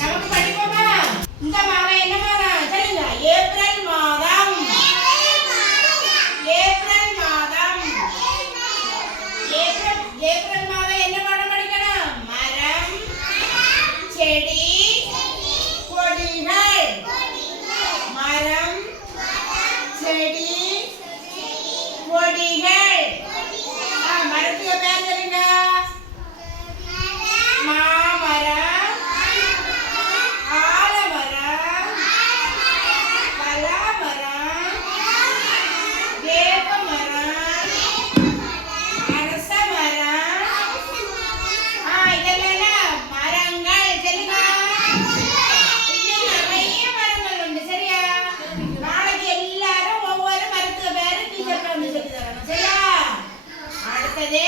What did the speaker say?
நமக்கு படிப்போமா? இந்த மாதம் என்ன மாதம் சொல்லுங்க? ஏப்ரல் மாதம். ஏப்ரல் மாதம். ஏப்ரல் மாதம் என்ன பாடம் படிக்கணும்? மரம், செடி, கொடிகள். மரம், செடி, கொடிகள். மரத்துக்கு பேர் தெரியுங்க? மாமரம், ஆலமரம், பலாமரம், வேப்பமரம், அரச மரம். இதெல்லாம் மரங்கள். சரிங்களா? இன்னும் நிறைய மரங்கள் உண்டு. சரியா? நாளைக்கு எல்லாரும் ஒவ்வொரு மரத்துக்கு பேரு டீச்சர்கிட்ட வந்து சொல்லி தரணும். சரியா? அடுத்தது